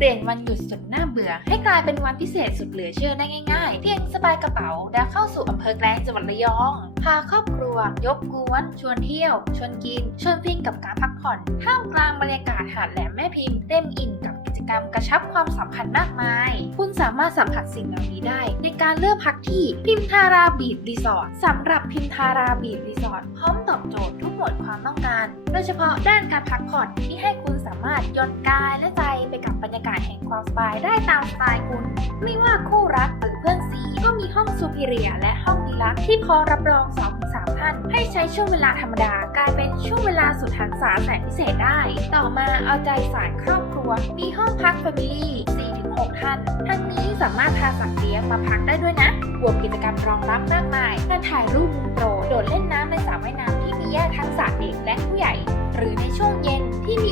เปลี่ยนวันหยุดสุดน่าเบื่อ ให้กลายเป็นวันพิเศษสุดเหลือเชื่อได้ง่ายๆ เพียงสบายกระเป๋าและเข้าสู่อำเภอแกลงจังหวัดระยอง พาครอบครัว ยกกวนชวนเที่ยว ชวนกิน ชวนฟินกับการพักผ่อนท่ามกลางบรรยากาศหาดแหลมแม่พิมพ์เต็มอิ่มกับกิจกรรมกระชับความสัมพันธ์มากมาย คุณสามารถสัมผัสสิ่งเหล่านี้ได้ ในการเลือกพักที่พิมทาราบีดรีสอร์ทสำหรับพิมทาราบีดรีสอร์ทพร้อมตอบโจทย์ทุกหมวดความต้องการ โดยเฉพาะด้านการพักผ่อนที่ให้คุณสามารถย่อนกายและาวามสบายได้ตามสไตล์คุณ ไม่ว่าคู่รักหรือเพื่อนซีก็มีห้องซูพิเรียและห้องดีลักที่พอรับรอง2-3ท่านให้ใช้ช่วงเวลาธรรมดากลายเป็นช่วงเวลาสุดหันษาแสนพิเศษได้ ต่อมาเอาใจสายครอบครัว มีห้องพัก Family 4-6ท่านทั้งนี้สามารถพาสัตว์เลี้ยงมาพักได้ด้วยนะบวกกิจกรรมรองรับมากมายการถ่ายรูปมุมโปรด โดดเล่นน้ำในสระว่ายน้ำที่มีแยกทั้งสระเด็กและผู้ใหญ่ หรือในช่วงเย็น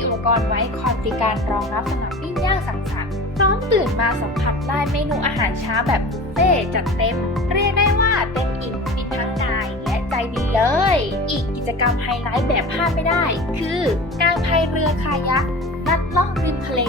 อุปกรณ์ไว้คอยบริการรองรับสำหรับปิ้งย่างสังสรรค์พร้อมตื่นมาสัมผัสได้เมนูอาหารเช้าแบบบุฟเฟ่จัดเต็ม เรียกได้ว่าเต็มอิ่มฟินทั้งกายและใจดีเลย อีกกิจกรรมไฮไลท์แบบพลาดไม่ได้ คือการพายเรือคายักลัดเลาะริมทะเล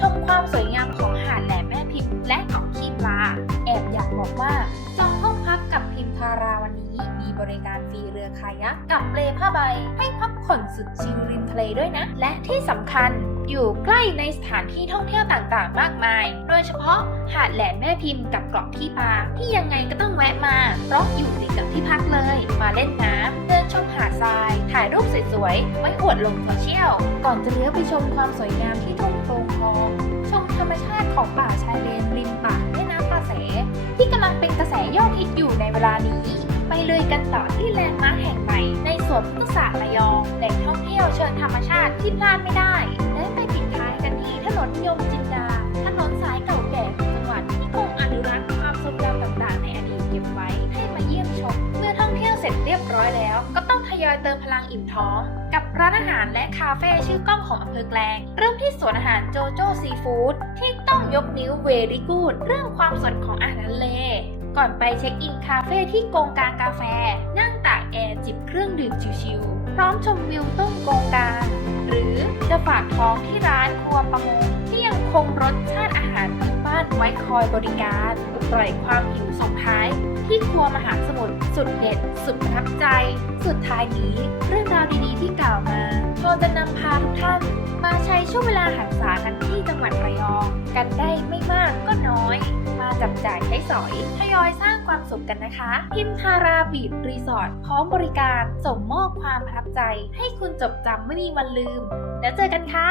ชมความสวยงามของหาดแหลมแม่พิมพ์และเกาะขีปลา แอบอยากบอกว่าจองห้องพักกับพิมพาราวันนี้ มีบริการฟรีเรือคายักกับเปลผ้าใบใผ่อนสุดชิลริมทะเลด้วยนะ และที่สำคัญอยู่ใกล้ในสถานที่ท่องเที่ยวต่างๆ มากมาย โดยเฉพาะหาดแหลมแม่พิมพ์กับเกาะที่ปาที่ยังไงก็ต้องแวะมา เพราะอยู่ติดกับที่พักเลย มาเล่นน้ำเดินชมหาดทราย ถ่ายรูปสวยๆ ไว้อวดลงโซเชียล ก่อนจะเลี้ยวไปชมความสวยงามที่ทุ่งโปรงทอง ชมธรรมชาติของป่าชายเลนริมป่าแม่น้ำป่าแสที่กำลังเป็นกระแสยอดฮิตอยู่ในเวลานี้ ไปเลยกันต่อที่แลนด์มาร์คแห่งใหม่ในสวนพุทธศาสตร์ระยอง ที่พลาดไม่ได้ และไปปิดท้ายกันที่ถนนยมจินดา ถนนสายเก่าแก่ของจังหวัดที่คงอนุรักษ์ความทรงจำต่างๆ ในอดีตเก็บไว้ให้มาเยี่ยมชม เมื่อท่องเที่ยวเสร็จเรียบร้อยแล้ว ก็ต้องทยอยเติมพลังอิ่มท้อง กับร้านอาหารและคาเฟ่ชื่อกล้องของอำเภอแกลง เริ่มที่สวนอาหารโจโจ้ซีฟู้ดที่ต้องยกนิ้วเวรี่กูดเรื่องความสดของอาหารทะเลก่อนไปเช็คอินคาเฟ่ที่โกงกางกาแฟ นั่งตาก แอร์จิบเครื่องดื่มชิวๆ พร้อมชมวิวต้นโกงกาง หรือจะฝากท้องที่ร้านครัวประมงที่ยังคงรสชาติอาหารพื้นบ้านไว้คอยบริการปล่อยความหิวส่งท้าย ที่ครัวมหาสมุทรสุดเด็ด สุดประทับใจ สุดท้ายนี้เรื่องราวดีๆที่กล่าวมาพอจะนำพาทุกท่าน มาใช้ช่วงเวลาหันษากันที่จังหวัดระยองกันได้ไม่มาก จับจ่ายใช้สอยทยอยสร้างความสุขกันนะคะ พิมพาราบีดรีสอร์ทพร้อมบริการส่งมอบความประทับใจ ให้คุณจดจำไม่มีวันลืม แล้วเจอกันค่ะ